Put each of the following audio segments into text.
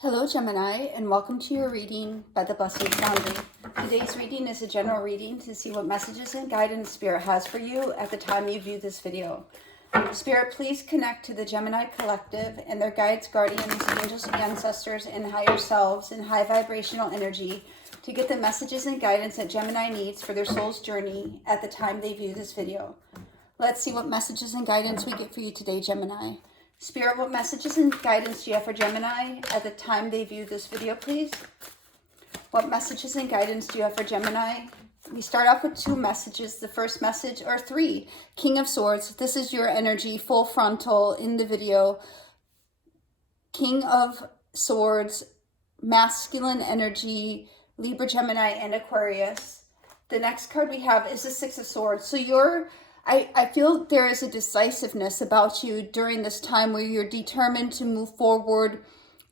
Hello Gemini, and welcome to your reading by the Blessed Foundry. Today's reading is a general reading to see what messages and guidance Spirit has for you at the time you view this video. Spirit, please connect to the Gemini collective and their guides, guardians, angels, ancestors, and higher selves in high vibrational energy to get the messages and guidance that Gemini needs for their soul's journey at the time they view this video. Let's see what messages and guidance we get for you today, Gemini. Spirit, what messages and guidance do you have for Gemini at the time they view this video, please? What messages and guidance do you have for Gemini? We start off with two messages. The first message, or three. King of Swords. This is your energy, full frontal in the video. King of Swords, masculine energy, Libra, Gemini, and Aquarius. The next card we have is the Six of Swords. So I feel there is a decisiveness about you during this time where you're determined to move forward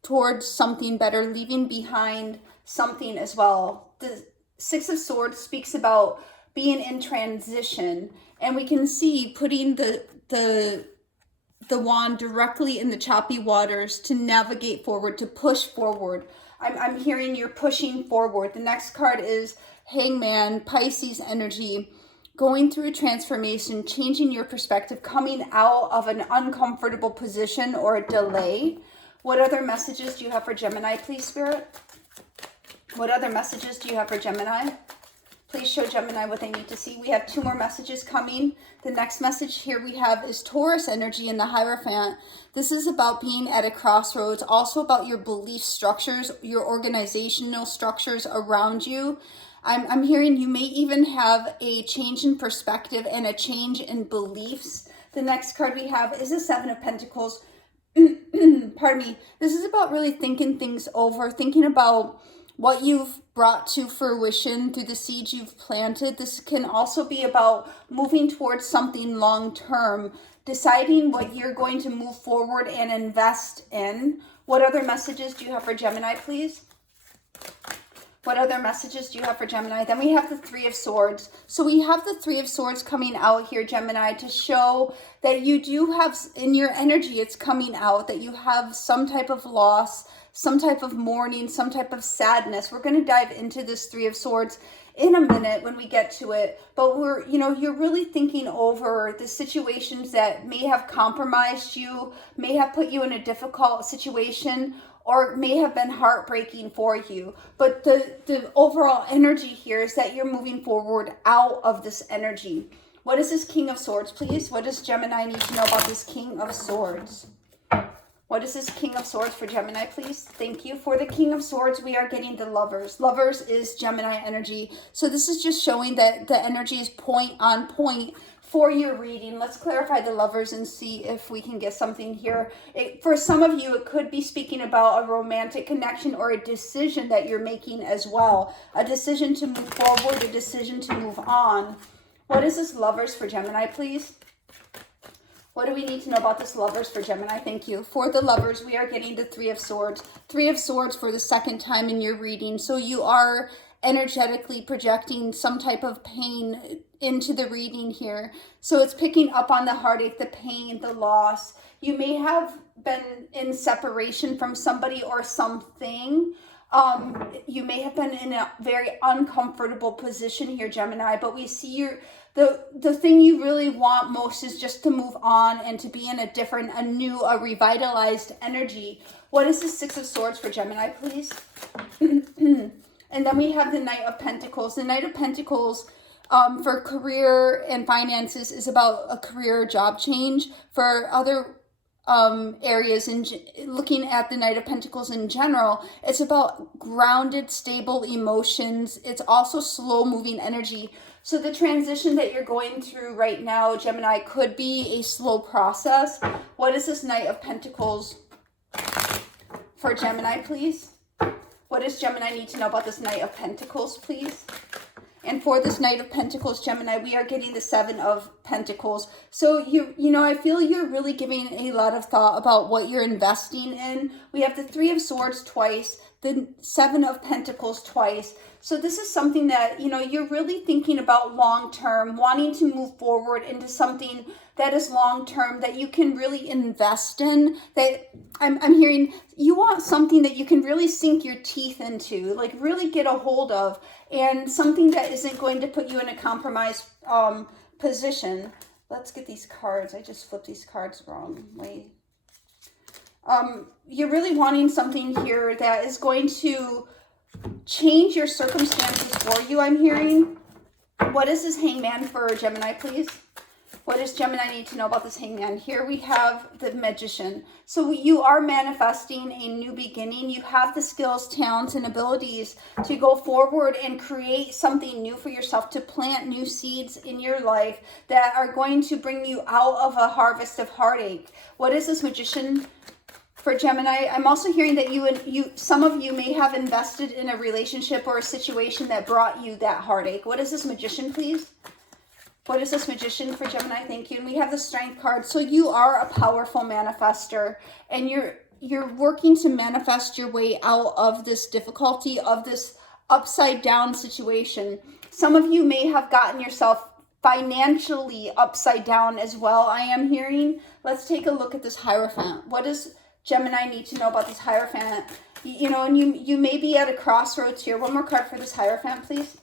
towards something better, leaving behind something as well. The Six of Swords speaks about being in transition, and we can see putting the wand directly in the choppy waters to navigate forward, to push forward. I'm hearing you're pushing forward. The next card is Hangman, Pisces energy. Going through a transformation, changing your perspective, coming out of an uncomfortable position or a delay. What other messages do you have for Gemini, please, Spirit? What other messages do you have for Gemini? Please show Gemini what they need to see. We have two more messages coming. The next message here we have is Taurus energy in the Hierophant. This is about being at a crossroads, also about your belief structures, your organizational structures around you. I'm hearing you may even have a change in perspective and a change in beliefs. The next card we have is the Seven of Pentacles. Pardon me. This is about really thinking things over, thinking about what you've brought to fruition through the seeds you've planted. This can also be about moving towards something long-term, deciding what you're going to move forward and invest in. What other messages do you have for Gemini, please? What other messages do you have for Gemini? Then we have the Three of Swords. So we have the Three of Swords coming out here, Gemini, to show that you do have, in your energy, it's coming out, that you have some type of loss, some type of mourning, some type of sadness. We're going to dive into this Three of Swords in a minute when we get to it. But you're really thinking over the situations that may have compromised you, may have put you in a difficult situation, or may have been heartbreaking for you. But the overall energy here is that you're moving forward out of this energy. What is this King of Swords, please? What does Gemini need to know about this King of Swords? What is this King of Swords for Gemini, please? Thank you. For the King of Swords, we are getting the Lovers. Lovers is Gemini energy. So this is just showing that the energy is point on point for your reading. Let's clarify the Lovers and see if we can get something here. For some of you, it could be speaking about a romantic connection or a decision that you're making as well. A decision to move forward, a decision to move on. What is this Lovers for Gemini, please? What do we need to know about this Lovers for Gemini? Thank you. For the Lovers, we are getting the Three of Swords. Three of Swords for the second time in your reading. So you are energetically projecting some type of pain into the reading here. So it's picking up on the heartache, the pain, the loss. You may have been in separation from somebody or something. You may have been in a very uncomfortable position here, Gemini, but we see the thing you really want most is just to move on and to be in a new, revitalized energy. What is the Six of Swords for Gemini, please? And then we have the Knight of Pentacles. The Knight of Pentacles for career and finances is about a career job change. For other areas, in looking at the Knight of Pentacles in general, it's about grounded, stable emotions. It's also slow-moving energy. So the transition that you're going through right now, Gemini, could be a slow process. What is this Knight of Pentacles for Gemini, please? What does Gemini need to know about this Knight of Pentacles, please? And for this Knight of Pentacles, Gemini, we are getting the Seven of Pentacles. So you know, I feel you're really giving a lot of thought about what you're investing in. We have the Three of Swords twice, the Seven of Pentacles twice. So this is something that, you know, you're really thinking about long-term, wanting to move forward into something that is long-term, that you can really invest in, that I'm hearing you want something that you can really sink your teeth into, like really get a hold of, and something that isn't going to put you in a compromised position. Let's get these cards. I just flipped these cards wrong. Wait. You're really wanting something here that is going to change your circumstances for you, I'm hearing. What is this Hangman for Gemini, please? What does Gemini need to know about this Hangman? Here we have the Magician. So you are manifesting a new beginning. You have the skills, talents, and abilities to go forward and create something new for yourself, to plant new seeds in your life that are going to bring you out of a harvest of heartache. What is this Magician for Gemini? I'm also hearing that some of you may have invested in a relationship or a situation that brought you that heartache. What is this Magician, please? What is this Magician for Gemini? Thank you. And we have the Strength card. So you are a powerful manifester, and you're working to manifest your way out of this difficulty, of this upside down situation. Some of you may have gotten yourself financially upside down as well, I am hearing. Let's take a look at this Hierophant. What does Gemini need to know about this Hierophant? You know, and you may be at a crossroads here. One more card for this Hierophant, please.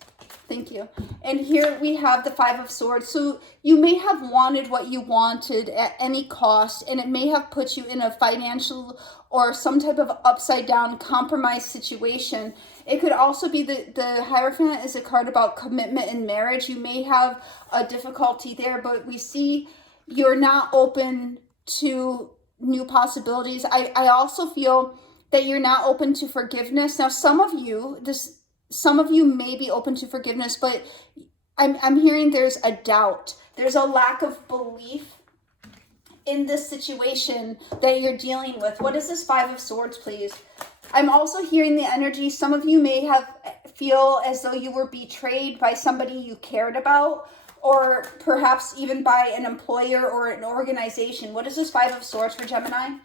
Thank you. And here we have the Five of Swords. So you may have wanted what you wanted at any cost, and it may have put you in a financial or some type of upside down compromise situation. It could also be the Hierophant is a card about commitment and marriage. You may have a difficulty there, but we see you're not open to new possibilities. I also feel that you're not open to forgiveness. Now, some of you may be open to forgiveness, but I'm hearing there's a doubt. There's a lack of belief in this situation that you're dealing with. What is this Five of Swords, please? I'm also hearing the energy. Some of you may feel as though you were betrayed by somebody you cared about, or perhaps even by an employer or an organization. What is this Five of Swords for Gemini?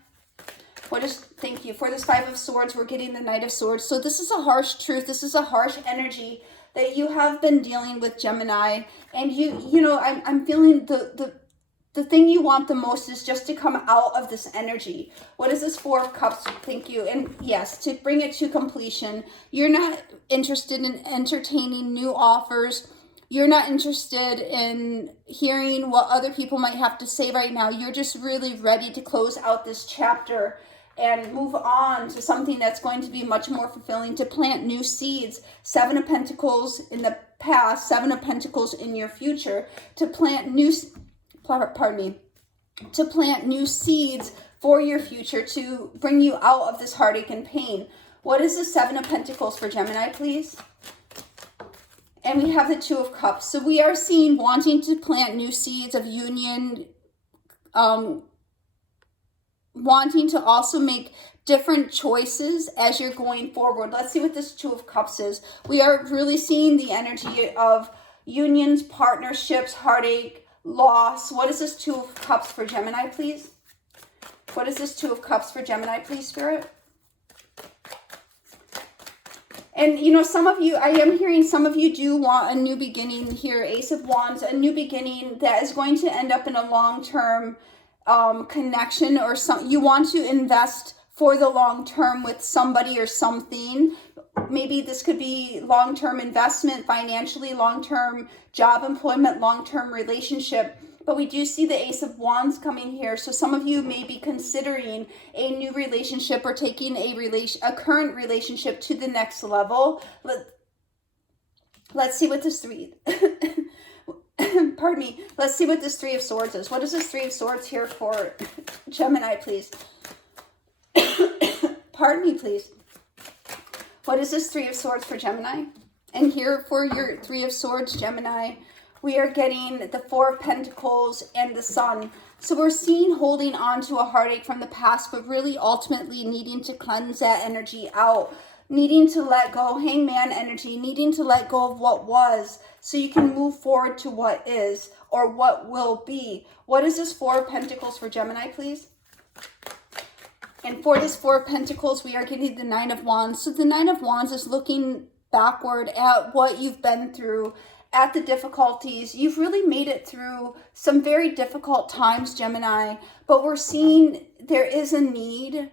Thank you. For this Five of Swords, we're getting the Knight of Swords. So this is a harsh truth. This is a harsh energy that you have been dealing with, Gemini. And you know, I'm feeling the thing you want the most is just to come out of this energy. What is this Four of Cups? Thank you. And yes, to bring it to completion. You're not interested in entertaining new offers. You're not interested in hearing what other people might have to say right now. You're just really ready to close out this chapter and move on to something that's going to be much more fulfilling, to plant new seeds. Seven of Pentacles in the past, Seven of Pentacles in your future, to plant new seeds for your future, to bring you out of this heartache and pain. What is the Seven of Pentacles for Gemini, please? And we have the Two of Cups. So we are seeing wanting to plant new seeds of union, wanting to also make different choices as you're going forward. Let's see what this Two of Cups is. We are really seeing the energy of unions, partnerships, heartache, loss. What is this Two of Cups for Gemini, please? What is this Two of Cups for Gemini, please, Spirit? And, you know, some of you, I am hearing some of you do want a new beginning here. Ace of Wands, a new beginning that is going to end up in a long-term connection, or you want to invest for the long term with somebody or something. Maybe this could be long-term investment financially, long-term job employment, long-term relationship. But we do see the Ace of Wands coming here. So some of you may be considering a new relationship or taking a current relationship to the next level. Let's see what this pardon me. Let's see what this Three of Swords is. What is this Three of Swords here for Gemini, please? Pardon me, please. What is this Three of Swords for Gemini? And here for your Three of Swords, Gemini, we are getting the Four of Pentacles and the Sun. So we're seeing holding on to a heartache from the past, but really ultimately needing to cleanse that energy out. needing to let go, hangman energy, needing to let go of what was so you can move forward to what is or what will be. What is this Four of Pentacles for Gemini, please? And for this Four of Pentacles, we are getting the Nine of Wands. So the Nine of Wands is looking backward at what you've been through, at the difficulties. You've really made it through some very difficult times, Gemini, but we're seeing there is a need.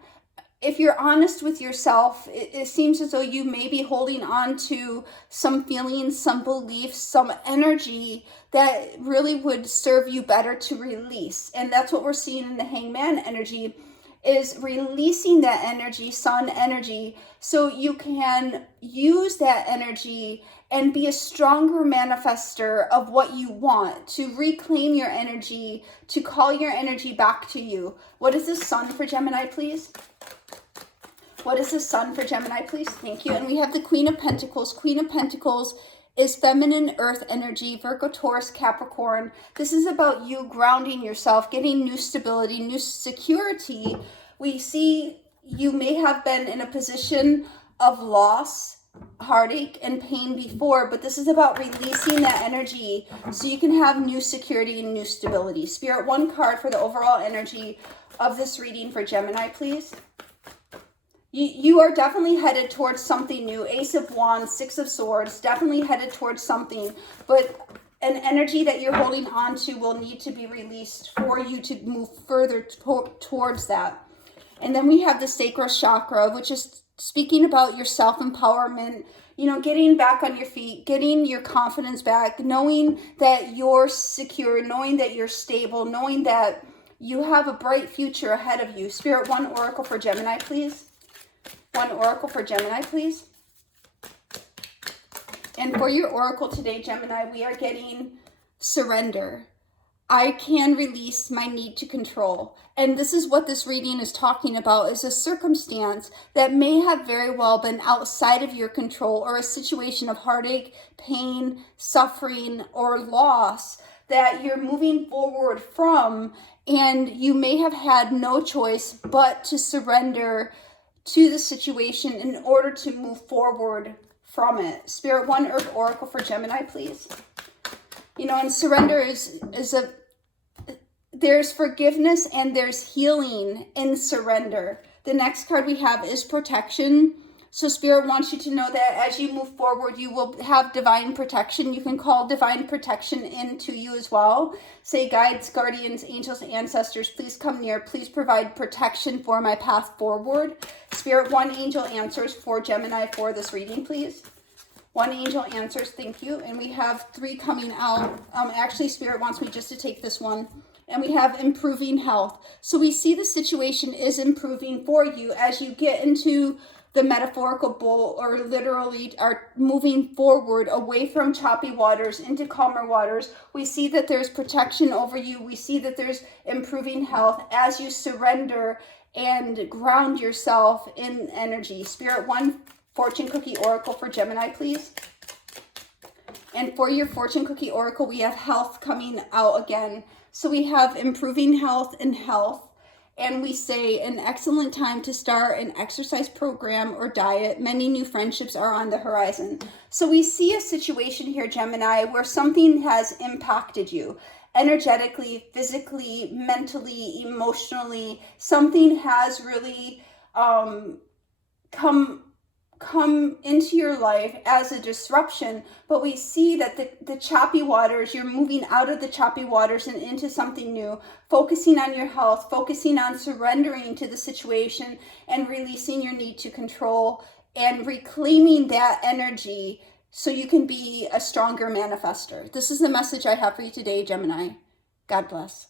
If you're honest with yourself, it seems as though you may be holding on to some feelings, some beliefs, some energy that really would serve you better to release. And that's what we're seeing in the Hangman energy, is releasing that energy, sun energy, so you can use that energy and be a stronger manifester of what you want, to reclaim your energy, to call your energy back to you. What is the Sun for Gemini, please? What is the Sun for Gemini, please? Thank you. And we have the Queen of Pentacles. Queen of Pentacles is feminine earth energy, Virgo, Taurus, Capricorn. This is about you grounding yourself, getting new stability, new security. We see you may have been in a position of loss, heartache, and pain before, but this is about releasing that energy so you can have new security and new stability. Spirit, one card for the overall energy of this reading for Gemini, please. You are definitely headed towards something new. Ace of Wands, Six of Swords, definitely headed towards something, but an energy that you're holding on to will need to be released for you to move further towards that. And then we have the sacral chakra, which is speaking about your self-empowerment, you know, getting back on your feet, getting your confidence back, knowing that you're secure, knowing that you're stable, knowing that you have a bright future ahead of you. Spirit, one oracle for Gemini, please. One oracle for Gemini, please. And for your oracle today, Gemini, we are getting surrender. I can release my need to control. And this is what this reading is talking about, is a circumstance that may have very well been outside of your control, or a situation of heartache, pain, suffering, or loss that you're moving forward from, and you may have had no choice but to surrender to the situation in order to move forward from it. Spirit, one oracle for Gemini, please. You know, and surrender is there's forgiveness and there's healing in surrender. The next card we have is protection. So Spirit wants you to know that as you move forward, you will have divine protection. You can call divine protection into you as well. Say, guides, guardians, angels, ancestors, please come near. Please provide protection for my path forward. Spirit, one angel answers for Gemini for this reading, please. One angel answers, thank you. And we have three coming out. Actually, Spirit wants me just to take this one. And we have improving health. So we see the situation is improving for you as you get into the metaphorical bowl, or literally are moving forward away from choppy waters into calmer waters. We see that there's protection over you. We see that there's improving health as you surrender and ground yourself in energy. Spirit, one fortune cookie oracle for Gemini, please. And for your fortune cookie oracle, we have health coming out again. So we have improving health and health. And we say an excellent time to start an exercise program or diet. Many new friendships are on the horizon. So we see a situation here, Gemini, where something has impacted you energetically, physically, mentally, emotionally. Something has really come into your life as a disruption, but we see that the choppy waters, you're moving out of the choppy waters and into something new, focusing on your health, focusing on surrendering to the situation and releasing your need to control and reclaiming that energy so you can be a stronger manifester. This is the message I have for you today, Gemini. God bless.